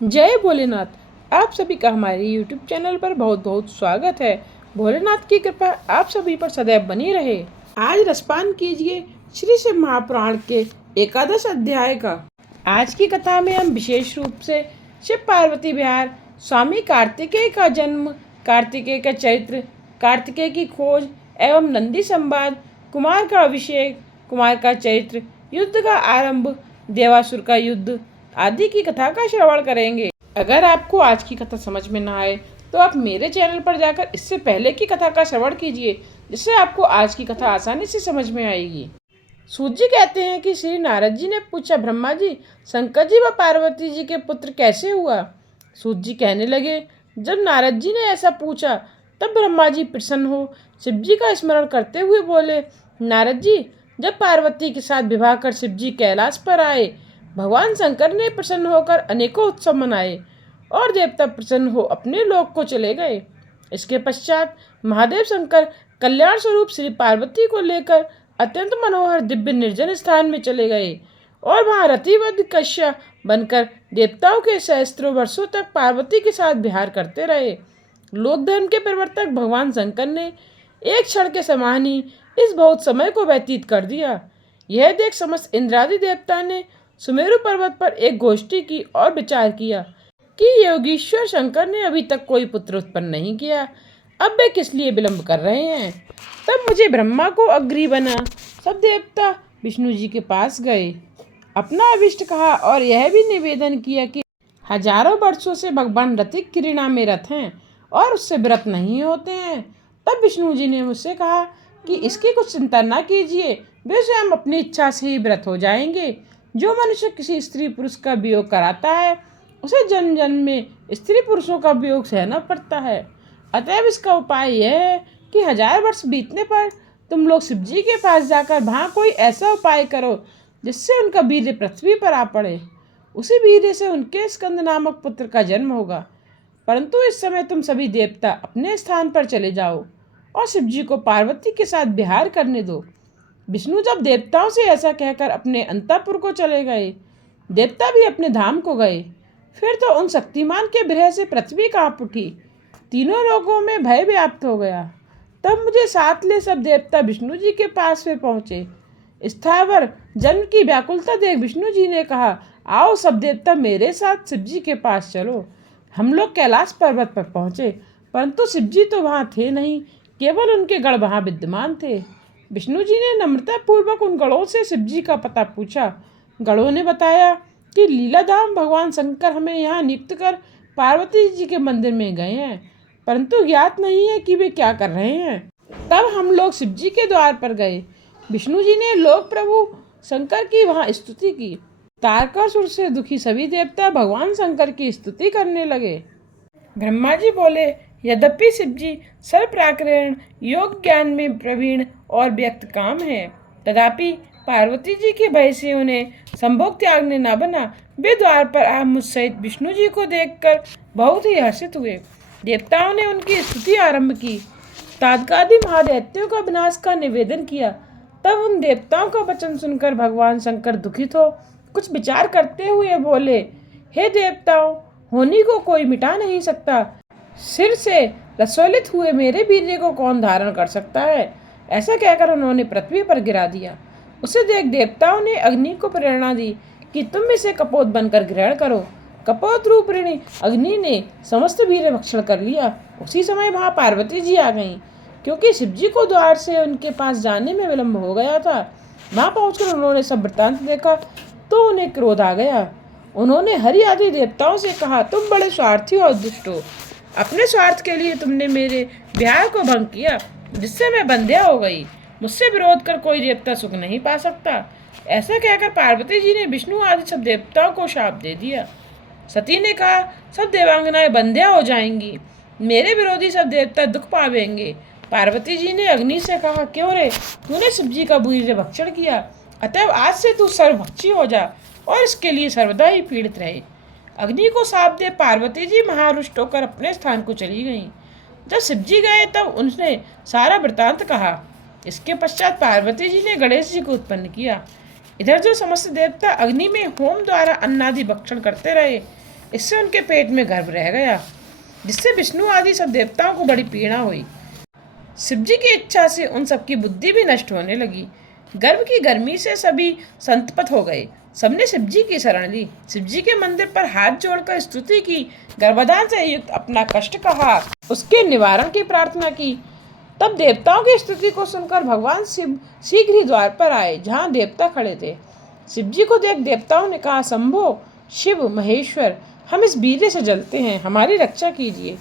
जय भोलेनाथ। आप सभी का हमारे YouTube चैनल पर बहुत बहुत स्वागत है। भोलेनाथ की कृपा आप सभी पर सदैव बनी रहे। आज रसपान कीजिए श्री शिव महापुराण के एकादश अध्याय का। आज की कथा में हम विशेष रूप से शिव पार्वती विहार, स्वामी कार्तिकेय का जन्म, कार्तिकेय का चरित्र, कार्तिकेय की खोज एवं नंदी संवाद, कुमार का अभिषेक, कुमार का चरित्र, युद्ध का आरंभ, देवासुर का युद्ध आदि की कथा का श्रवण करेंगे। अगर आपको आज की कथा समझ में ना आए तो आप मेरे चैनल पर जाकर इससे पहले की कथा का श्रवण कीजिए, जिससे आपको आज की कथा आसानी से समझ में आएगी। सूत जी कहते हैं कि श्री नारद जी ने पूछा, ब्रह्मा जी, शंकर जी व पार्वती जी के पुत्र कैसे हुआ? सूत जी कहने लगे, जब नारद जी ने ऐसा पूछा तब ब्रह्मा जी प्रसन्न हो शिव जी का स्मरण करते हुए बोले, नारद जी, जब पार्वती के साथ विवाह कर शिव जी कैलाश पर आए, भगवान शंकर ने प्रसन्न होकर अनेकों उत्सव मनाए और देवता प्रसन्न हो अपने लोक को चले गए। इसके पश्चात महादेव शंकर कल्याण स्वरूप श्री पार्वती को लेकर अत्यंत मनोहर दिव्य निर्जन स्थान में चले गए और वहां रतिवद कश्या बनकर देवताओं के सहस्त्रों वर्षों तक पार्वती के साथ विहार करते रहे। लोक धर्म के प्रवर्तक भगवान शंकर ने एक क्षण के समान ही इस बहुत समय को व्यतीत कर दिया। यह देख समस्त इंद्रादि देवता ने सुमेरु पर्वत पर एक गोष्ठी की और विचार किया कि योगीश्वर शंकर ने अभी तक कोई पुत्र उत्पन्न नहीं किया, अब वे किस लिए विलंब कर रहे हैं। तब मुझे ब्रह्मा को अग्री बना सब देवता विष्णु जी के पास गए, अपना अभिष्ट कहा और यह भी निवेदन किया कि हजारों वर्षों से भगवान रतिक क्रीड़ा में रत हैं और उससे व्रत नहीं होते हैं। तब विष्णु जी ने मुझसे कहा कि इसकी कुछ चिंता न कीजिए, वे स्वयं अपनी इच्छा से ही व्रत हो जाएंगे। जो मनुष्य किसी स्त्री पुरुष का वियोग कराता है उसे जन्म जन्म में स्त्री पुरुषों का वियोग सहना पड़ता है। अतएव इसका उपाय यह है कि 1000 वर्ष बीतने पर तुम लोग शिव जी के पास जाकर वहाँ कोई ऐसा उपाय करो जिससे उनका वीर्य पृथ्वी पर आ पड़े। उसी वीर्य से उनके स्कंद नामक पुत्र का जन्म होगा। परंतु इस समय तुम सभी देवता अपने स्थान पर चले जाओ और शिव जी को पार्वती के साथ विहार करने दो। विष्णु जब देवताओं से ऐसा कहकर अपने अंतःपुर को चले गए, देवता भी अपने धाम को गए। फिर तो उन शक्तिमान के विरह से पृथ्वी कांप उठी, तीनों लोगों में भय व्याप्त हो गया। तब मुझे साथ ले सब देवता विष्णु जी के पास फिर पहुँचे। स्थावर जन्म की व्याकुलता देख विष्णु जी ने कहा, आओ सब देवता मेरे साथ शिव जी के पास चलो। हम लोग कैलाश पर्वत पर पहुँचे, परंतु शिव जी तो वहाँ थे नहीं, केवल उनके गढ़ वहाँ विद्यमान थे। विष्णु जी ने नम्रता पूर्वक उन गढ़ों से शिव जी का पता पूछा। गढ़ों ने बताया कि लीलाधाम भगवान शंकर हमें यहाँ नियुक्त कर पार्वती जी के मंदिर में गए हैं, परंतु ज्ञात नहीं है कि वे क्या कर रहे हैं। तब हम लोग शिव जी के द्वार पर गए। विष्णु जी ने लोक प्रभु शंकर की वहाँ स्तुति की। तारकासुर से दुखी सभी देवता भगवान शंकर की स्तुति करने लगे। ब्रह्मा जी बोले, यद्यपि शिव जी सर्वप्राकरण योग ज्ञान में प्रवीण और व्यक्त काम है, तथापि पार्वती जी के भय से उन्हें संभोग त्यागने न बना। वे द्वार पर आ मुझ सहित विष्णु जी को देखकर बहुत ही हर्षित हुए। देवताओं ने उनकी स्तुति आरंभ की, तात्कादि महादैत्यों का विनाश का निवेदन किया। तब उन देवताओं का वचन सुनकर भगवान शंकर दुखित हो कुछ विचार करते हुए बोले, हे देवताओं, होनी को कोई मिटा नहीं सकता, सिर से रसोलित हुए मेरे वीर्य को कौन धारण कर सकता है। ऐसा कहकर उन्होंने पृथ्वी पर गिरा दिया। उसे देख देवताओं ने अग्नि को प्रेरणा दी कि तुम इसे कपोत बनकर ग्रहण करो। कपोत रूपिणी अग्नि ने समस्त वीर्य भक्षण कर लिया। उसी समय वहाँ पार्वती जी आ गईं, क्योंकि शिव जी को द्वार से उनके पास जाने में विलम्ब हो गया था। वहाँ पहुंचकर उन्होंने सब वृत्तांत देखा तो उन्हें क्रोध आ गया। उन्होंने हरि आदि देवताओं से कहा, तुम बड़े स्वार्थी और दुष्ट हो। अपने स्वार्थ के लिए तुमने मेरे विहार को भंग किया, जिससे मैं बंध्या हो गई। मुझसे विरोध कर कोई देवता सुख नहीं पा सकता। ऐसा कहकर पार्वती जी ने विष्णु आदि सब देवताओं को शाप दे दिया। सती ने कहा, सब देवांगनाएं बंध्या हो जाएंगी, मेरे विरोधी सब देवता दुख पावेंगे। पार्वती जी ने अग्नि से कहा, क्यों रे, तूने शिव जी का वीर्य भक्षण किया, अतएव आज से तू सर्वभक्षी हो जा और इसके लिए सर्वदा ही पीड़ित रहे। अग्नि को साप दे पार्वती जी महारुष्ट होकर अपने स्थान को चली गईं। जब शिव जी गए तब उन्होंने सारा वृतांत कहा। इसके पश्चात पार्वती जी ने गणेश जी को उत्पन्न किया। इधर जो समस्त देवता अग्नि में होम द्वारा अन्नादि भक्षण करते रहे, इससे उनके पेट में गर्भ रह गया, जिससे विष्णु आदि सब देवताओं को बड़ी पीड़ा हुई। शिव जी की इच्छा से उन सबकी बुद्धि भी नष्ट होने लगी। गर्भ की गर्मी से सभी संतप्त हो गए। सबने शिव जी की शरण ली, शिव जी के मंदिर पर हाथ जोड़कर स्तुति की, गर्भधान से युक्त अपना कष्ट कहा, उसके निवारण की प्रार्थना की। तब देवताओं की स्तुति को सुनकर भगवान शिव शीघ्र ही द्वार पर आए, जहाँ देवता खड़े थे। शिव जी को देख देवताओं ने कहा, शंभो, शिव, महेश्वर, हम इस वीर्य से जलते हैं, हमारी रक्षा कीजिए।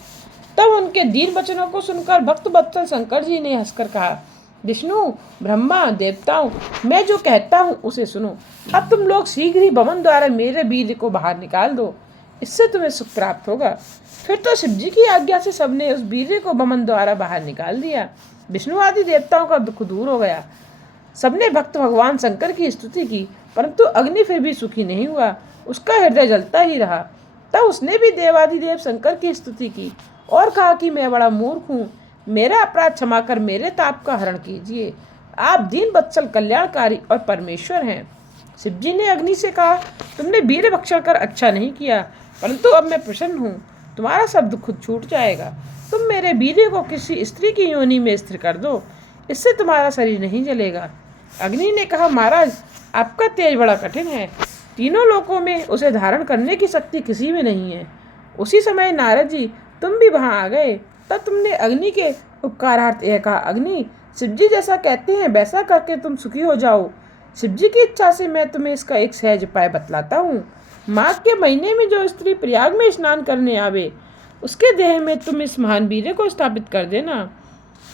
तब उनके दीन वचनों को सुनकर भक्त वत्सल शंकर जी ने हंसकर कहा, विष्णु, ब्रह्मा, देवताओं, मैं जो कहता हूँ उसे सुनो। अब तुम लोग शीघ्र ही भवन द्वारा मेरे वीर्य को बाहर निकाल दो, इससे तुम्हें सुख प्राप्त होगा। फिर तो शिव जी की आज्ञा से सबने उस वीर्य को भवन द्वारा बाहर निकाल दिया। विष्णु आदि देवताओं का दुख दूर हो गया। सबने भक्त भगवान शंकर की स्तुति की, परंतु अग्नि फिर भी सुखी नहीं हुआ, उसका हृदय जलता ही रहा। तब उसने भी देवादिदेव शंकर की स्तुति की और कहा कि मैं बड़ा मूर्ख हूँ, मेरा अपराध क्षमा कर मेरे ताप का हरण कीजिए। आप दीन वत्सल, कल्याणकारी और परमेश्वर हैं। शिव जी ने अग्नि से कहा, तुमने वीर भक्षण कर अच्छा नहीं किया, परंतु अब मैं प्रसन्न हूँ, तुम्हारा सब दुख खुद छूट जाएगा। तुम मेरे वीर्य को किसी स्त्री की योनि में स्थिर कर दो, इससे तुम्हारा शरीर नहीं जलेगा। अग्नि ने कहा, महाराज, आपका तेज बड़ा कठिन है, तीनों लोकों में उसे धारण करने की शक्ति किसी में नहीं है। उसी समय नारद जी, तुम भी वहां आ गए। तब तुमने अग्नि के उपकारार्थ यह कहा, अग्नि, शिव जी जैसा कहते हैं वैसा करके तुम सुखी हो जाओ। शिव जी की इच्छा से मैं तुम्हें इसका एक सहज उपाय बतलाता हूँ। माघ के महीने में जो स्त्री प्रयाग में स्नान करने आवे, उसके देह में तुम इस महान वीर्य को स्थापित कर देना।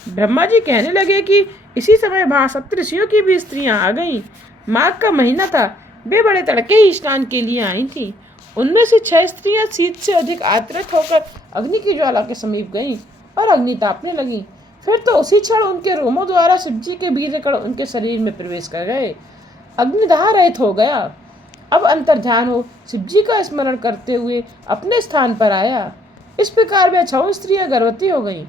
ब्रह्मा जी कहने लगे कि इसी समय वहां सप्तऋषियों की भी स्त्रियां आ गईं। माघ का महीना था, वे बड़े तड़के ही स्नान के लिए आई थीं। उनमें से 6 स्त्रियां शीत से अधिक आतृत होकर अग्नि की ज्वाला के समीप गईं और अग्नि तापने लगीं। फिर तो उसी क्षण उनके रोमों द्वारा शिव जी के वीर्य कण उनके शरीर में प्रवेश कर गए। अग्निदाह रहित हो गया। अब अंतर्ध्यान हो शिव जी का स्मरण करते हुए अपने स्थान पर आया। इस प्रकार वह 6 स्त्रियां गर्भवती हो गईं।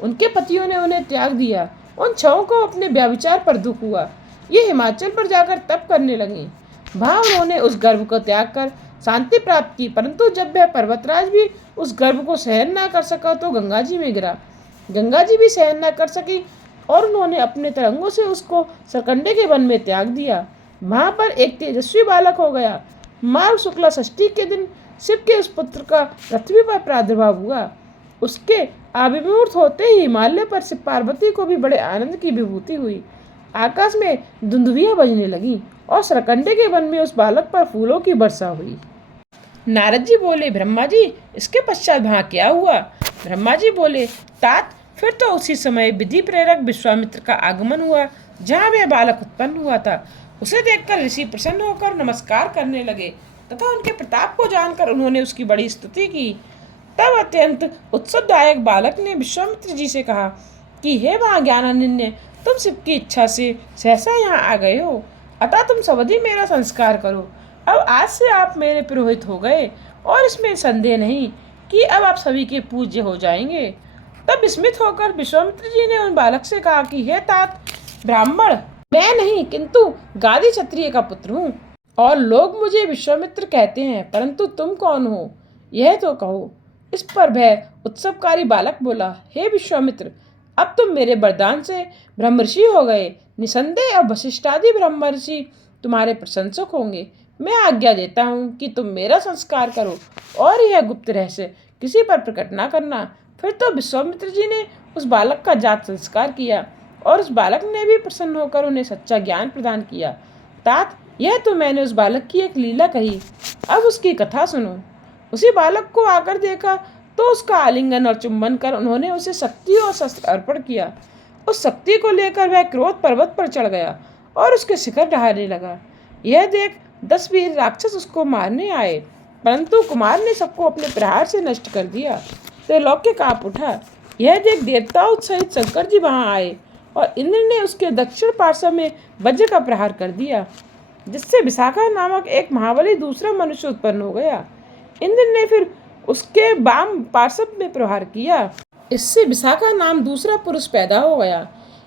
उनके पतियों ने उन्हें त्याग दिया। उन 6 को अपने व्याभिचार पर दुख हुआ। ये हिमाचल पर जाकर तप करने लगीं। वहां उन्होंने उस गर्भ को त्याग कर शांति प्राप्त की, परंतु जब वह पर्वतराज भी उस गर्भ को सहन न कर सका तो गंगा जी में गिरा। गंगा जी भी सहन न कर सकी और उन्होंने अपने तरंगों से उसको सरकंडे के वन में त्याग दिया। वहां पर एक तेजस्वी बालक हो गया। माघ शुक्ला षष्ठी के दिन शिव के उस पुत्र का पृथ्वी पर प्रादुर्भाव हुआ। उसके आविर्भूत होते ही हिमालय पर शिव पार्वती को भी बड़े आनंद की विभूति हुई। आकाश में धुंधुवियां बजने लगीं और सरकंडे के वन में उस बालक पर फूलों की वर्षा हुई। नारद जी बोले, ब्रह्मा जी, इसके पश्चात वहां क्या हुआ? ब्रह्मा जी बोले, तात, फिर तो उसी समय विधि प्रेरक विश्वामित्र का आगमन हुआ, जहाँ वह बालक उत्पन्न हुआ था। उसे देखकर ऋषि प्रसन्न होकर नमस्कार करने लगे तथा उनके प्रताप को जानकर उन्होंने उसकी बड़ी स्तुति की। तब अत्यंत उत्सवदायक बालक ने विश्वामित्र जी से कहा कि हे महाज्ञानान्वित, तुम शिव की इच्छा से सहसा यहाँ आ गए हो, अतः तुम सवधि मेरा संस्कार करो। अब आज से आप मेरे पुरोहित हो गए और इसमें संदेह नहीं कि अब आप सभी के पूज्य हो जाएंगे। तब विस्मित होकर विश्वामित्र जी ने उन बालक से कहा कि हे तात, ब्राह्मण मैं नहीं किंतु गादी क्षत्रिय का पुत्र हूँ और लोग मुझे विश्वामित्र कहते हैं, परंतु तुम कौन हो यह तो कहो। इस पर वह उत्सवकारी बालक बोला, हे विश्वामित्र, अब तुम मेरे वरदान से ब्रह्मर्षि हो गए। निसंदेह और वशिष्ठादि ब्रह्मर्षि तुम्हारे प्रशंसक होंगे। मैं आज्ञा देता हूँ कि तुम मेरा संस्कार करो और यह गुप्त रहस्य किसी पर प्रकट न करना। फिर तो विश्वामित्र जी ने उस बालक का जात संस्कार किया और उस बालक ने भी प्रसन्न होकर उन्हें सच्चा ज्ञान प्रदान किया। तात, यह तो मैंने उस बालक की एक लीला कही, अब उसकी कथा सुनो। उसी बालक को आकर देखा तो उसका आलिंगन और चुंबन कर उन्होंने उसे शक्ति और शस्त्र अर्पण किया। उस शक्ति को लेकर वह क्रोध पर्वत पर चढ़ गया और उसके शिखर ढहाने लगा। यह देख 10 वीर राक्षस उसको मारने आए, परंतु कुमार ने सबको अपने प्रहार से नष्ट कर दिया। त्रैलोक्य कांप उठा। यह देख देवताओं सहित शंकर जी वहां आए और इंद्र ने उसके दक्षिण पार्श्व में वज्र का प्रहार कर दिया, जिससे विशाखा नामक एक महाबली दूसरा मनुष्य उत्पन्न हो गया। इंद्र ने फिर उसके वाम पार्श्व में प्रहार किया, इससे विशाखा नाम दूसरा पुरुष पैदा हो गया।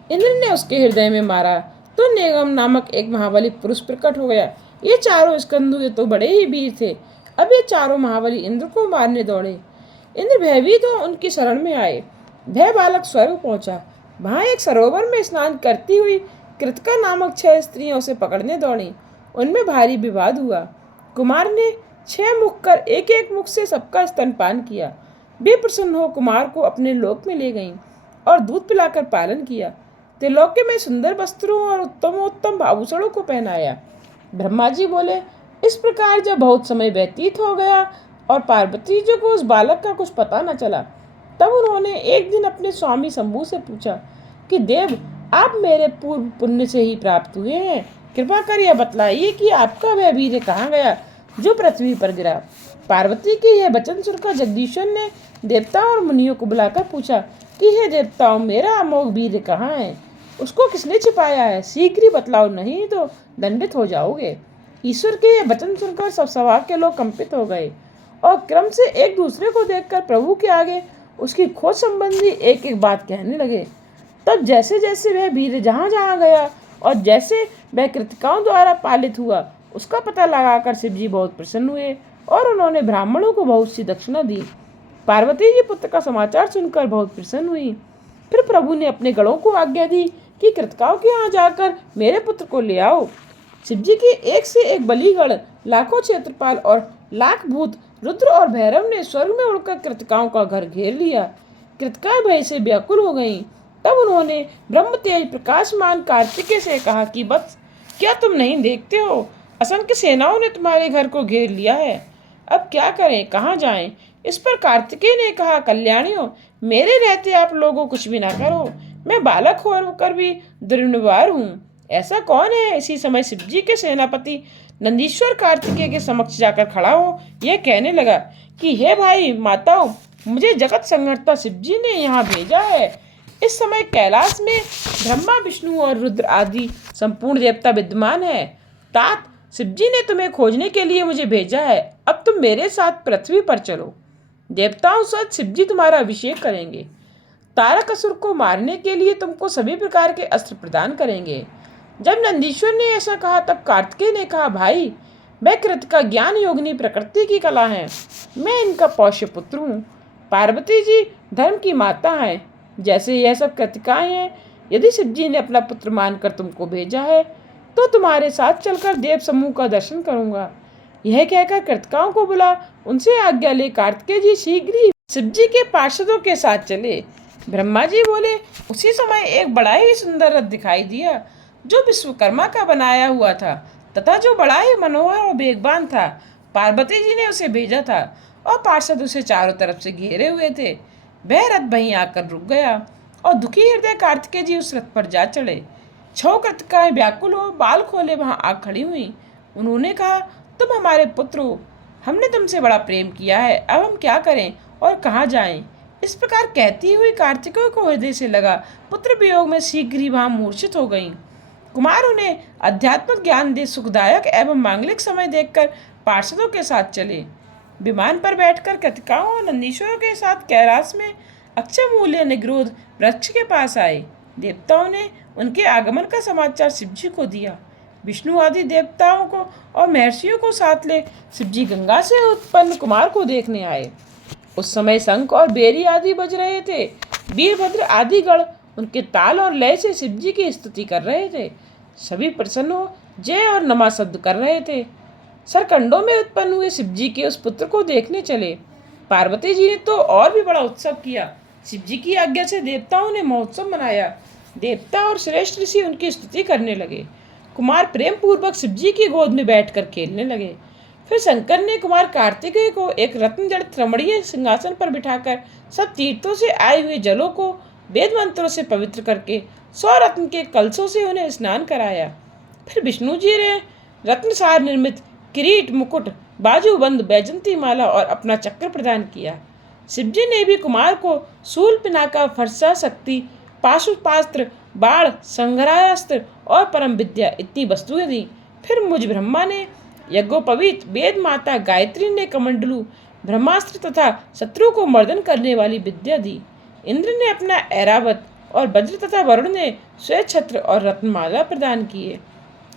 इंद्र ने उसके हृदय में मारा तो नेगम नामक एक महाबली पुरुष प्रकट हो गया। ये चारों स्कंदू तो बड़े ही वीर थे। अब ये चारों महाबली इंद्र को मारने दौड़े। इंद्र भयभीत हो उनकी शरण में आए। भय बालक स्वर्ग पहुंचा। वहां एक सरोवर में स्नान करती हुई कृतिका नामक 6 स्त्रियां उसे पकड़ने दौड़ी। उनमें भारी विवाद हुआ। कुमार ने 6 मुख कर एक एक मुख से सबका स्तनपान किया। वे प्रसन्न हो कुमार को अपने लोक में ले गईं और दूध पिलाकर पालन किया। त्रिलोक्य में सुंदर वस्त्रों और उत्तमोत्तम आभूषणों को पहनाया। ब्रह्मा जी बोले, इस प्रकार जब बहुत समय व्यतीत हो गया और पार्वती जी को उस बालक का कुछ पता न चला, तब उन्होंने एक दिन अपने स्वामी शंभु से पूछा कि देव, आप मेरे पूर्व पुण्य से ही प्राप्त हुए हैं। कृपा कर यह बतलाइए कि आपका वह वीर्य कहाँ गया जो पृथ्वी पर गिरा। पार्वती के यह वचन सुनकर जगदीश्वर ने देवताओं और मुनियों को बुलाकर पूछा कि हे देवताओं, मेरा अमोघ वीर्य कहाँ है? उसको किसने छिपाया है? शीघ्र ही बतलाओ, नहीं तो दंडित हो जाओगे। ईश्वर के ये वचन सुनकर सब सभा के लोग कंपित हो गए और क्रम से एक दूसरे को देखकर प्रभु के आगे उसकी खोज संबंधी एक एक बात कहने लगे। तब जैसे जैसे वह वीर जहाँ जहाँ गया और जैसे वह कृतिकाओं द्वारा पालित हुआ, उसका पता लगाकर शिव जी बहुत प्रसन्न हुए और उन्होंने ब्राह्मणों को बहुत सी दक्षिणा दी। पार्वती जी पुत्र का समाचार सुनकर बहुत प्रसन्न हुई। फिर प्रभु ने अपने गणों को आज्ञा दी कि कृतिकाओं के यहाँ जाकर मेरे पुत्र को ले आओ। शिव जी के एक से एक बलिगण, लाखों क्षेत्रपाल और लाख भूत, रुद्र और भैरव ने स्वर्ग में उड़कर कृतिकाओं का घर घेर लिया। कृतिकाएं भय से व्याकुल हो गईं। तब उन्होंने ब्रह्म तेज प्रकाशमान कार्तिकेय से कहा कि बस, क्या तुम नहीं देखते हो, असंख्य सेनाओं ने तुम्हारे घर को घेर लिया है। अब क्या करें, कहाँ जाएं? इस पर कार्तिकेय ने कहा, कल्याणियों, मेरे रहते आप लोगों कुछ भी ना करो। मैं बालक होकर भी दुर्निवार हूँ। ऐसा कौन है? इसी समय शिव जी के सेनापति नंदीश्वर कार्तिकेय के समक्ष जाकर खड़ा हो यह कहने लगा कि हे भाई माताओं, मुझे जगत संहर्ता शिव जी ने यहाँ भेजा है। इस समय कैलाश में ब्रह्मा, विष्णु और रुद्र आदि संपूर्ण देवता विद्यमान है। तात, शिव जी ने तुम्हें खोजने के लिए मुझे भेजा है। अब तुम मेरे साथ पृथ्वी पर चलो। देवताओं सहित शिव जी तुम्हारा अभिषेक करेंगे। तारकासुर को मारने के लिए तुमको सभी प्रकार के अस्त्र प्रदान करेंगे। जब नंदीश्वर ने ऐसा कहा तब कार्तिकेय ने कहा, भाई, मैं कृतिका ज्ञान योगिनी प्रकृति की कला है। मैं इनका पौष्य पुत्र हूँ। पार्वती जी धर्म की माता है। जैसे यह सब कृतिकाएं हैं, यदि शिव जी ने अपना पुत्र मानकर तुमको भेजा है तो तुम्हारे साथ चलकर देव समूह का दर्शन करूंगा। यह कहकर कृतिकाओं को बुला उनसे आज्ञा ले कार्तिकेय जी शीघ्र ही शिव जी के पार्षदों के साथ चले। ब्रह्मा जी बोले, उसी समय एक बड़ा ही सुंदर रथ दिखाई दिया जो विश्वकर्मा का बनाया हुआ था तथा जो बड़ा ही मनोहर और वेगवान था। पार्वती जी ने उसे भेजा था और पार्षद उसे चारों तरफ से घेरे हुए थे। वह रथ वहीं आकर रुक गया और दुखी हृदय कार्तिकेय जी उस रथ पर जा चढ़े। 6 कृतिकाएं व्याकुल हो बाल खोले वहां आ खड़ी हुई। उन्होंने कहा, तुम हमारे पुत्र हो, हमने तुमसे बड़ा प्रेम किया है, अब हम क्या करें और कहाँ जाएं? इस प्रकार कहती हुई कार्तिकेय को हृदय से लगा पुत्र वियोग में शीघ्र ही वहां मूर्छित हो गईं। कुमार उन्हें अध्यात्मक ज्ञान दे सुखदायक एवं मांगलिक समय देखकर पार्षदों के साथ चले। विमान पर बैठकर कृतिकाओं और नंदीश्वरों के साथ कैलाश में अक्षयमूल्य निग्रोध वृक्ष के पास आए। देवताओं ने उनके आगमन का समाचार शिव जी को दिया। विष्णु आदि देवताओं को और महर्षियों को साथ ले शिव जी गंगा से उत्पन्न कुमार को देखने आए। उस समय शंख और बेरी आदि बज रहे थे। वीरभद्र आदि गण उनके ताल और लय से शिव जी की स्तुति कर रहे थे। सभी प्रसन्न हो जय और नमा शब्द कर रहे थे। सरकंडों में उत्पन्न हुए शिव जी के उस पुत्र को देखने चले। पार्वती जी ने तो और भी बड़ा उत्सव किया। शिव जी की आज्ञा से देवताओं ने महोत्सव मनाया। देवता और श्रेष्ठ ऋषि उनकी स्तुति करने लगे। कुमार प्रेम पूर्वक शिव जी की गोद में बैठकर खेलने लगे। फिर शंकर ने कुमार कार्तिकेय को एक रत्न जड़ित रमणीय सिंहासन पर बिठाकर सब तीर्थों से आए हुए जलों को वेद मंत्रों से पवित्र करके 100 रत्न के कलशों से उन्हें स्नान कराया। फिर विष्णु जी ने रत्नसार निर्मित किरीट, मुकुट, बाजूबंद, बैजंती माला और अपना चक्र प्रदान किया। शिव जी ने भी कुमार को शूल, पिनाका, फरसा, शक्ति, पाशुपास्त्र, बाण, संग्रहास्त्र और परम विद्या इतनी वस्तुएं दी। फिर मुझ ब्रह्मा ने यज्ञोपवीत, वेद माता गायत्री ने कमंडलू, ब्रह्मास्त्र तथा शत्रु को मर्दन करने वाली विद्या दी। इंद्र ने अपना ऐरावत और वज्र तथा वरुण ने श्वेत छत्र और रत्नमाला प्रदान किए।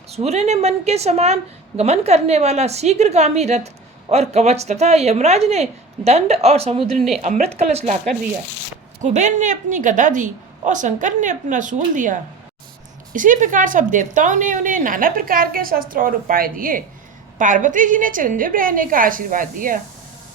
सूर्य ने मन के समान गमन करने वाला शीघ्रगामी रथ और कवच तथा यमराज ने दंड और समुद्र ने अमृत कलश लाकर दिया। कुबेर ने अपनी गदा दी और शंकर ने अपना शूल दिया। इसी प्रकार सब देवताओं ने उन्हें नाना प्रकार के शस्त्र और उपाय दिए। पार्वती जी ने चिरंजीव रहने का आशीर्वाद दिया।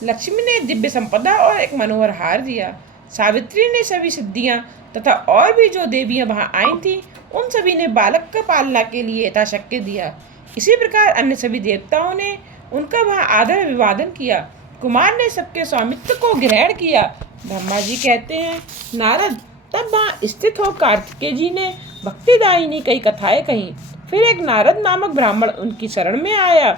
लक्ष्मी ने दिव्य संपदा और एक मनोहर हार दिया। सावित्री ने सभी सिद्धियां तथा और भी जो देवियां वहां आई थी उन सभी ने बालक का पालना के लिए यथाशक्ति दिया। इसी प्रकार अन्य सभी देवताओं ने उनका वहां आदर अभिवादन किया। कुमार ने सबके स्वामित्व को ग्रहण किया। ब्रह्मा जी कहते हैं, नारद, तब वहां स्थित हो कार्तिकेय जी ने भक्तिदायिनी कई कथाएं कहीं। फिर एक नारद नामक ब्राह्मण उनकी शरण में आया।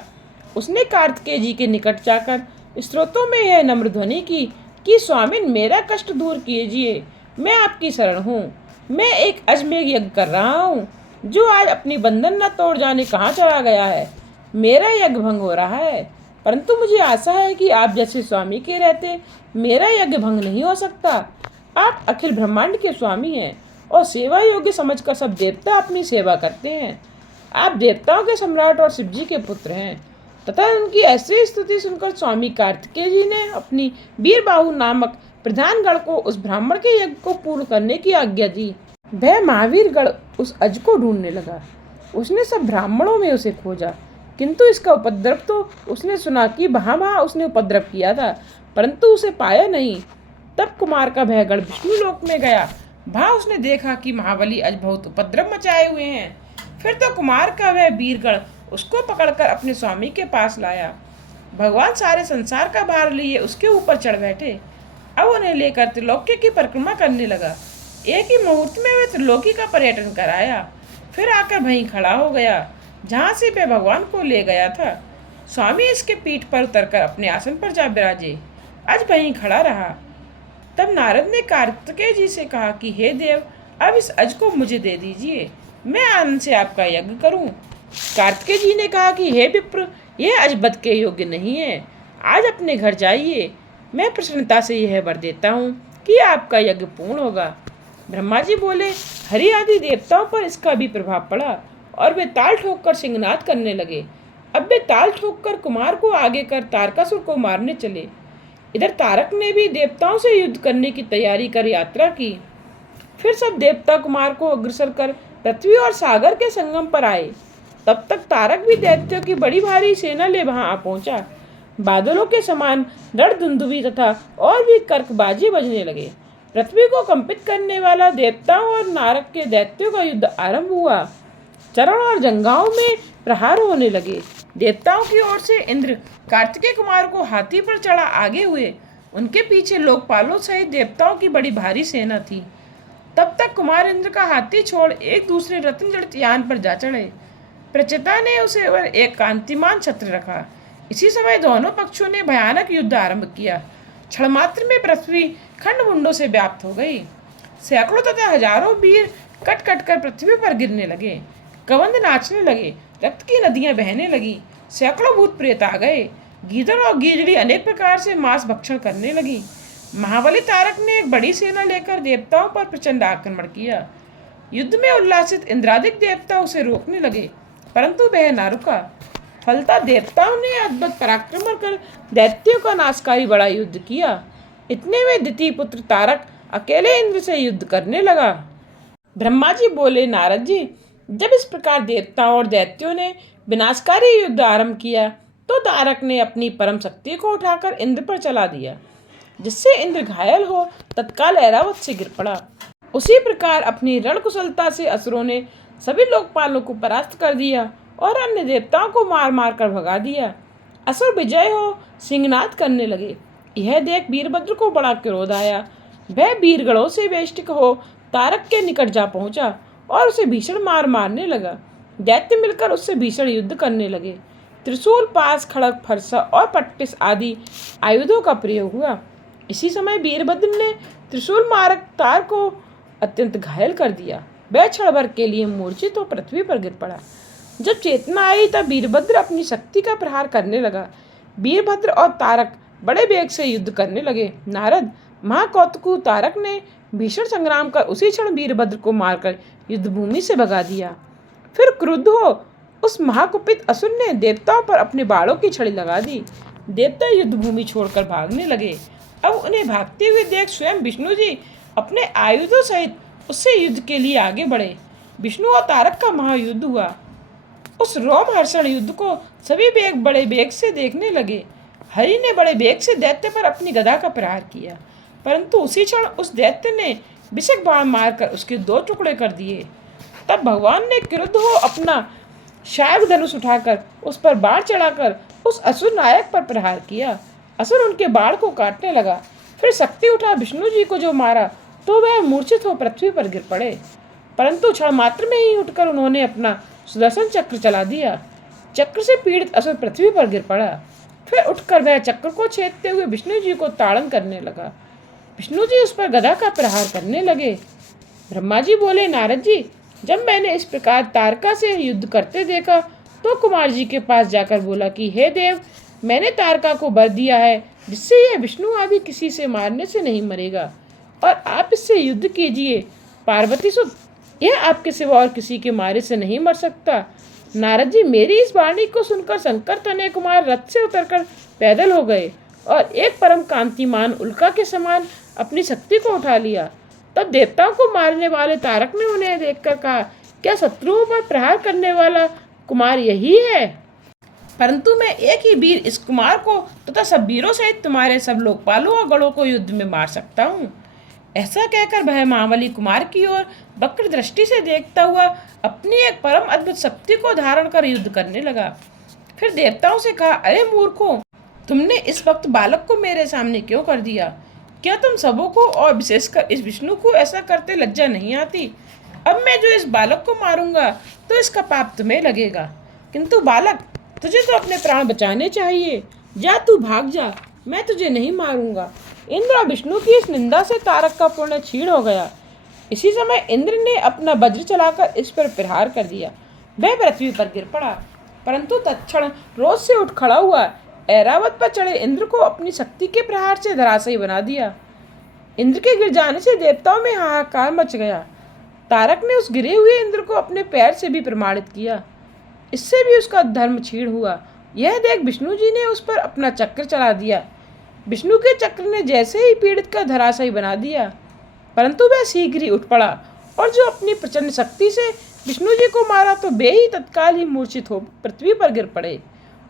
उसने कार्तिकेय जी के निकट जाकर स्त्रोतों में यह नम्र ध्वनि की कि स्वामिन, मेरा कष्ट दूर कीजिए, मैं आपकी शरण हूँ। मैं एक अजमेर यज्ञ कर रहा हूँ जो आज अपनी बंधन न तोड़ जाने कहाँ चला गया है। मेरा यज्ञ भंग हो रहा है, परंतु मुझे आशा है कि आप जैसे स्वामी के रहते मेरा यज्ञ भंग नहीं हो सकता। आप अखिल ब्रह्मांड के स्वामी हैं और सेवा योग्य समझकर सब देवता अपनी सेवा करते हैं। आप देवताओं के सम्राट और शिव जी के पुत्र हैं। तथा उनकी ऐसी स्तुति सुनकर स्वामी कार्तिकेय जी ने अपनी वीरबाहु नामक प्रधान गण को उस ब्राह्मण के यज्ञ को पूर्ण करने की आज्ञा दी। वह महावीर गण उस अज को ढूंढने लगा। उसने सब ब्राह्मणों में उसे खोजा, किंतु इसका उपद्रव तो उसने सुना कि वहां उसने उपद्रव किया था, परंतु उसे पाया नहीं। तब कुमार का वह गण विष्णु लोक में गया। वहां उसने देखा कि महाबली अज बहुत उपद्रव मचाए हुए हैं। फिर तो कुमार का वह वीरगण उसको पकड़कर अपने स्वामी के पास लाया। भगवान सारे संसार का भार लिए उसके ऊपर चढ़ बैठे। अब उन्हें लेकर त्रिलोक्य की परिक्रमा करने लगा। एक ही मुहूर्त में वह त्रिलोकी का पर्यटन कराया। फिर आकर वहीं खड़ा हो गया जहाँ से वह भगवान को ले गया था। स्वामी इसके पीठ पर उतरकर अपने आसन पर जा विराजे। आज वहीं खड़ा रहा। तब नारद ने कार्तिकेय जी से कहा कि हे देव, अब इस अज को मुझे दे दीजिए, मैं आनंद से आपका यज्ञ करूं। कार्तिकेय जी ने कहा कि हे विप्र, यह अज वध के योग्य नहीं है। आज अपने घर जाइए। मैं प्रसन्नता से यह वर देता हूँ कि आपका यज्ञ पूर्ण होगा। ब्रह्मा जी बोले, हरि आदि देवताओं पर इसका भी प्रभाव पड़ा और वे ताल ठोककर सिंहनाद करने लगे। अब वे ताल ठोककर कुमार को आगे कर तारकासुर को मारने चले। इधर तारक ने भी देवताओं से युद्ध करने की तैयारी कर यात्रा की। फिर सब देवता कुमार को अग्रसर कर पृथ्वी और सागर के संगम पर आए। तब तक तारक भी दैत्यों की बड़ी भारी सेना ले वहां आ पहुंचा। बादलों के समान रणधुंदुभी तथा और भी कर्कबाजी बजने लगे। पृथ्वी को कंपित करने वाला देवताओं और नारक के दैत्यों का युद्ध आरंभ हुआ। चरण और जंघाओं में प्रहार होने लगे। देवताओं की ओर से इंद्र कार्तिकेय कुमार को हाथी पर चढ़ा आगे हुए। उनके पीछे लोकपालों सहित देवताओं की बड़ी भारी सेना थी। तब तक कुमार इंद्र का हाथी छोड़ एक दूसरे रत्न जड़ित यान पर जा चढ़े। प्रचेता ने उसे एक कांतिमान छत्र रखा। इसी समय दोनों पक्षों ने भयानक युद्ध आरंभ किया। क्षण मात्र में पृथ्वी खंड मुंडों से व्याप्त हो गई। सैकड़ों तथा हजारों वीर कट कट कर पृथ्वी पर गिरने लगे। कबंध नाचने लगे, रक्त की नदियां बहने लगी। सैकड़ों भूत प्रेत आ गए। गीदड़ और गीदड़ी अनेक प्रकार से मांस भक्षण करने लगी। महाबली तारक ने एक बड़ी सेना लेकर देवताओं पर प्रचंड आक्रमण किया। युद्ध में उल्लासित इंद्रादिक देवता उसे रोकने लगे, परंतु वह न रुका। फलतः देवताओं ने अद्भुत पराक्रम कर दैत्यों का नाशकारी बड़ा युद्ध किया। इतने में द्वितीय पुत्र तारक अकेले इंद्र से युद्ध करने लगा। ब्रह्मा जी बोले, नारद जी, जब इस प्रकार देवताओं और दैत्यों ने विनाशकारी युद्ध आरंभ किया तो तारक ने अपनी परम शक्ति को उठाकर इंद्र पर चला दिया, जिससे इंद्र घायल हो तत्काल ऐरावत से गिर पड़ा। उसी प्रकार अपनी रणकुशलता से असुरों ने सभी लोकपालों को परास्त कर दिया और अन्य देवताओं को मार मार कर भगा दिया। असुर विजय हो सिंहनाद करने लगे। यह देख वीरभद्र को बड़ा क्रोध आया। वह वीरगणों से वेष्टिक हो तारक के निकट जा पहुंचा और उसे भीषण मार मारने लगा। दैत्य मिलकर उससे भीषण युद्ध करने लगे। त्रिशूल, पास, खड़ग, फरसा और पट्टिस आदि आयुधों का प्रयोग हुआ। इसी समय वीरभद्र ने त्रिशूल मारक तार को अत्यंत घायल कर दिया। वह क्षण भर के लिए मूर्छित हो पृथ्वी पर गिर पड़ा। जब चेतना आई तब वीरभद्र अपनी शक्ति का प्रहार करने लगा। वीरभद्र और तारक बड़े वेग से युद्ध करने लगे। नारद, महाकौतुक तारक ने भीषण संग्राम कर उसी क्षण वीरभद्र को मारकर युद्ध भूमि से भगा दिया। फिर क्रुद्ध हो उस महाकुपित असुर ने देवताओं पर अपने बाणों की छड़ी लगा दी। देवता युद्ध भूमि छोड़कर भागने लगे। अब उन्हें भागते हुए देख स्वयं विष्णु जी अपने आयुधों सहित उससे युद्ध के लिए आगे बढ़े। विष्णु और तारक का महायुद्ध हुआ। उस रोमहर्षण युद्ध को सभी बड़े वेग से देखने लगे। हरि ने बड़े वेग से दैत्य पर अपनी गदा का प्रहार किया, परंतु उसी क्षण उस दैत्य ने विषक बाण मारकर उसके 2 टुकड़े कर दिए। तब भगवान ने क्रुद्ध हो अपना शार्ग धनुष उठाकर उस पर बाण चढ़ाकर उस असुर नायक पर प्रहार किया। असुर उनके बाण को काटने लगा। फिर शक्ति उठा विष्णु जी को जो मारा तो वह मूर्छित हो पृथ्वी पर गिर पड़े, परंतु क्षण मात्र में ही उठकर उन्होंने अपना सुदर्शन चक्र चला दिया। चक्र से पीड़ित असुर पृथ्वी पर गिर पड़ा। फिर उठकर वह चक्र को छेदते हुए विष्णु जी को ताड़न करने लगा। विष्णु जी उस पर गदा का प्रहार करने लगे। ब्रह्मा जी बोले, नारद जी, जब मैंने इस प्रकार तारका से युद्ध करते देखा तो कुमार जी के पास जाकर बोला कि हे देव, मैंने तारका को वर दिया है जिससे यह विष्णु आदि किसी से मारने से नहीं मरेगा, और आप इससे युद्ध कीजिए। पार्वती सुत, यह आपके सिवा और किसी के मारे से नहीं मर सकता। नारद जी, मेरी इस वाणी को सुनकर शंकर तनय कुमार रथ से उतरकर पैदल हो गए और एक परम कांतिमान उल्का के समान अपनी शक्ति को उठा लिया। तब देवताओं को मारने वाले तारक ने उन्हें देखकर कहा, क्या शत्रुओं पर प्रहार करने वाला कुमार यही है? परंतु मैं एक ही वीर इस कुमार को तथा सब वीरों सहित तुम्हारे सब लोकपालों और गणों को युद्ध में मार सकता हूँ। ऐसा कहकर वह महाबली कुमार की ओर वक्र दृष्टि से देखता हुआ अपनी एक परम अद्भुत शक्ति को धारण कर युद्ध करने लगा। फिर देवताओं से कहा, अरे मूर्खों, तुमने इस वक्त बालक को मेरे सामने क्यों कर दिया? क्या तुम सबों को और विशेषकर इस विष्णु को ऐसा करते लज्जा नहीं आती? अब मैं जो इस बालक को मारूंगा तो इसका पाप तुम्हें लगेगा, किंतु बालक, तुझे तो अपने प्राण बचाने चाहिए। जा, तू भाग जा, मैं तुझे नहीं मारूंगा। इंद्र और विष्णु की इस निंदा से तारक का पुण्य क्षीण हो गया। इसी समय इंद्र ने अपना वज्र चलाकर इस पर प्रहार कर दिया। वह पृथ्वी पर गिर पड़ा, परंतु तत्क्षण क्रोध से उठ खड़ा हुआ ऐरावत पर चढ़े इंद्र को अपनी शक्ति के प्रहार से धराशायी बना दिया। इंद्र के गिर जाने से देवताओं में हाहाकार मच गया। तारक ने उस गिरे हुए इंद्र को अपने पैर से भी प्रमाणित किया, इससे भी उसका धर्म क्षीण हुआ। यह देख विष्णु जी ने उस पर अपना चक्र चला दिया। विष्णु के चक्र ने जैसे ही पीड़ित का धराशायी बना दिया, परंतु वह शीघ्र ही उठ पड़ा और जो अपनी प्रचंड शक्ति से विष्णु जी को मारा तो वे ही तत्काल ही मूर्छित हो पृथ्वी पर गिर पड़े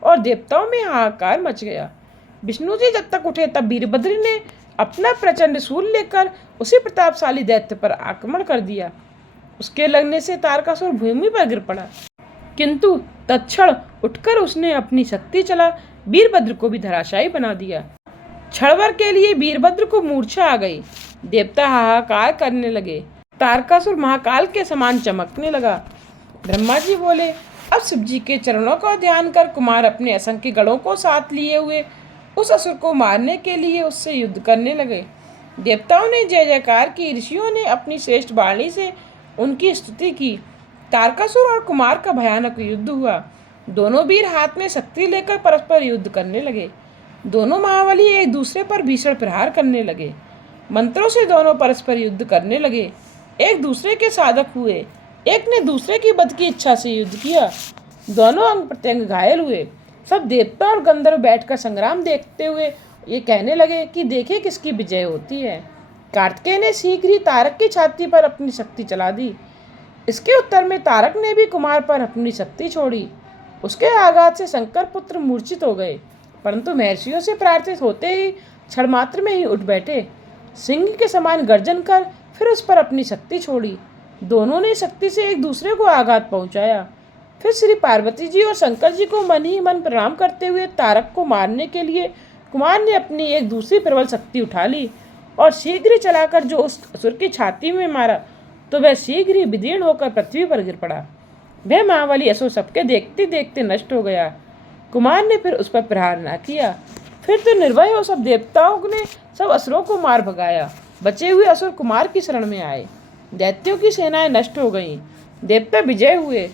और देवताओं में हाहाकार मच गया। विष्णु जी जब तक उठे तब वीरभद्र ने अपना प्रचंड शूल लेकर उसी प्रतापशाली दैत्य पर आक्रमण कर दिया। उसके लगने से तारकासुर भूमि पर गिर पड़ा, किंतु तत्क्षण उठकर उसने अपनी शक्ति चला वीरभद्र को भी धराशायी बना दिया। क्षणभर के लिए वीरभद्र को मूर्छा आ गई। देवता हाहाकार करने लगे। तारकासुर महाकाल के समान चमकने लगा। ब्रह्मा जी बोले, अब शिव जी के चरणों का ध्यान कर कुमार अपने असंख्य गणों को साथ लिए हुए उस असुर को मारने के लिए उससे युद्ध करने लगे। देवताओं ने जय जयकार की, ऋषियों ने अपनी श्रेष्ठ वाणी से उनकी स्तुति की। तारकासुर और कुमार का भयानक युद्ध हुआ। दोनों वीर हाथ में शक्ति लेकर परस्पर युद्ध करने लगे। दोनों महाबली एक दूसरे पर भीषण प्रहार करने लगे। मंत्रों से दोनों परस्पर युद्ध करने लगे, एक दूसरे के साधक हुए। एक ने दूसरे की वध की इच्छा से युद्ध किया। दोनों अंग प्रत्यंग घायल हुए। सब देवता और गंधर्व बैठकर संग्राम देखते हुए ये कहने लगे कि देखें किसकी विजय होती है। कार्तिकेय ने शीघ्र ही तारक की छाती पर अपनी शक्ति चला दी। इसके उत्तर में तारक ने भी कुमार पर अपनी शक्ति छोड़ी। उसके आघात से शंकर पुत्र मूर्छित हो गए, परंतु महर्षियों से प्रार्थित होते ही क्षण मात्र में ही उठ बैठे। सिंह के समान गर्जन कर फिर उस पर अपनी शक्ति छोड़ी। दोनों ने शक्ति से एक दूसरे को आघात पहुंचाया। फिर श्री पार्वती जी और शंकर जी को मन ही मन प्रणाम करते हुए तारक को मारने के लिए कुमार ने अपनी एक दूसरी प्रबल शक्ति उठा ली और शीघ्र चलाकर जो उस असुर की छाती में मारा तो वह शीघ्र ही विदीर्ण होकर पृथ्वी पर गिर पड़ा। वह महाबली असुर सबके देखते देखते नष्ट हो गया। कुमार ने फिर उस पर प्रहार न किया। फिर तो निर्भय हो सब देवताओं ने सब असुरों को मार भगाया। बचे हुए असुर कुमार की शरण में आए। दैत्यों की सेनाएं नष्ट हो गईं। देवता विजय हुए।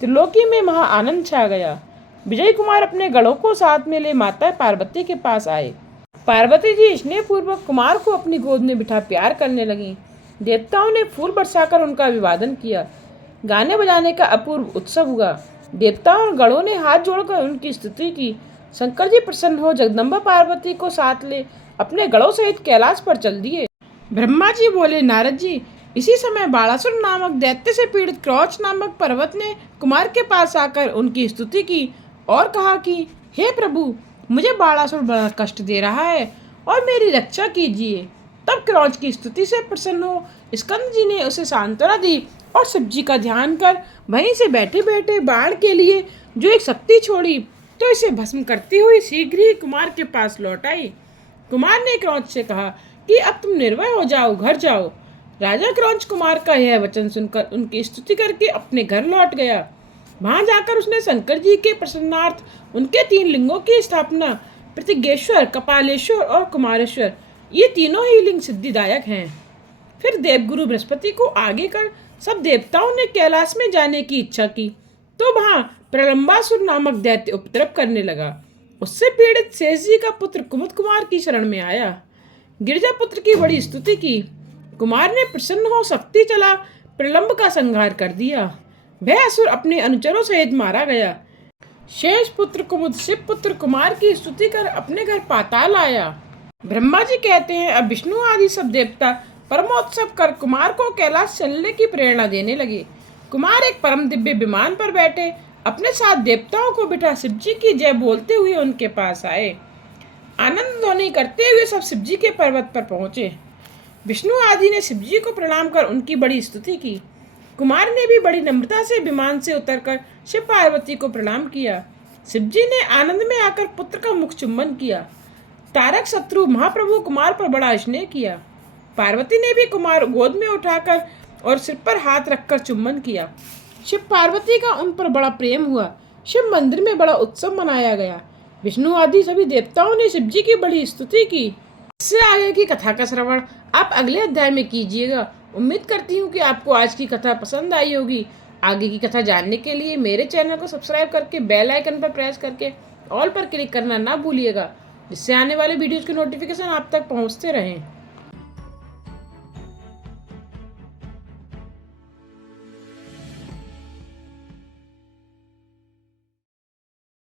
त्रिलोकी में महा आनंद छा गया। विजय कुमार अपने गणों को साथ में ले माता पार्वती के पास आए। पार्वती जी स्नेहपूर्वक कुमार को अपनी गोद में बिठा प्यार करने लगीं। देवताओं ने फूल बरसाकर उनका अभिवादन किया। गाने बजाने का अपूर्व उत्सव हुआ। देवताओं और गणों ने हाथ जोड़कर उनकी स्तुति की। शंकर जी प्रसन्न हो जगदम्बा पार्वती को साथ ले अपने गढ़ों सहित कैलाश पर चल दिए। ब्रह्मा जी बोले, नारद जी, इसी समय बाणासुर नामक दैत्य से पीड़ित क्रौच नामक पर्वत ने कुमार के पास आकर उनकी स्तुति की और कहा कि हे प्रभु, मुझे बाणासुर बड़ा कष्ट दे रहा है और मेरी रक्षा कीजिए। तब क्रौच की स्तुति से प्रसन्न हो स्कंद जी ने उसे सांत्वना दी और शिव जी का ध्यान कर वहीं से बैठे बैठे बाण के लिए जो एक शक्ति छोड़ी तो इसे भस्म करती हुई शीघ्र ही कुमार के पास लौट आई। कुमार ने क्रौच से कहा कि अब तुम निर्भय हो जाओ, घर जाओ। राजा क्रौच कुमार का यह वचन सुनकर उनकी स्तुति करके अपने घर लौट गया। वहां जाकर उसने शंकर जी के प्रसन्नार्थ उनके 3 लिंगों की स्थापना, प्रतिज्ञेश्वर, कपालेश्वर और कुमारेश्वर, ये तीनों ही लिंग सिद्धिदायक हैं। फिर देवगुरु बृहस्पति को आगे कर सब देवताओं ने कैलाश में जाने की इच्छा की तो वहां प्रलंबासुर नामक दैत्य उपद्रव करने लगा। उससे पीड़ित शेष जी का पुत्र कुमुद कुमार की शरण में आया। गिरजा पुत्र की बड़ी स्तुति की। कुमार ने प्रसन्न हो शक्ति चला प्रलंब का संहार कर दिया। वह असुर अपने अनुचरों सहित मारा गया। शेष पुत्र कुमुद शिव पुत्र कुमार की स्तुति कर अपने घर पाताल आया। ब्रह्मा जी कहते हैं, अब विष्णु आदि सब देवता परमोत्सव कर कुमार को कैलाश चलने की प्रेरणा देने लगे। कुमार एक परम दिव्य विमान पर बैठे अपने साथ देवताओं को बिठा शिव जी की जय बोलते हुए उनके पास आए। आनंद ध्वनि करते हुए सब शिव जी के पर्वत पर पहुंचे। विष्णु आदि ने शिव जी को प्रणाम कर उनकी बड़ी स्तुति की। कुमार ने भी बड़ी नम्रता से विमान से उतरकर शिव पार्वती को प्रणाम किया। शिव जी ने आनंद में आकर पुत्र का मुख चुम्बन किया। तारक शत्रु महाप्रभु कुमार पर बड़ा स्नेह किया। पार्वती ने भी कुमार गोद में उठाकर और सिर पर हाथ रखकर चुम्बन किया। शिव पार्वती का उन पर बड़ा प्रेम हुआ। शिव मंदिर में बड़ा उत्सव मनाया गया। विष्णु आदि सभी देवताओं ने शिव जी की बड़ी स्तुति की। इससे आगे की कथा का श्रवण आप अगले अध्याय में कीजिएगा। उम्मीद करती हूँ कि आपको आज की कथा पसंद आई होगी। आगे की कथा जानने के लिए मेरे चैनल को सब्सक्राइब करके बेल आइकन पर प्रेस करके ऑल पर क्लिक करना ना भूलिएगा, जिससे आने वाले वीडियोज़ के नोटिफिकेशन आप तक पहुँचते रहें।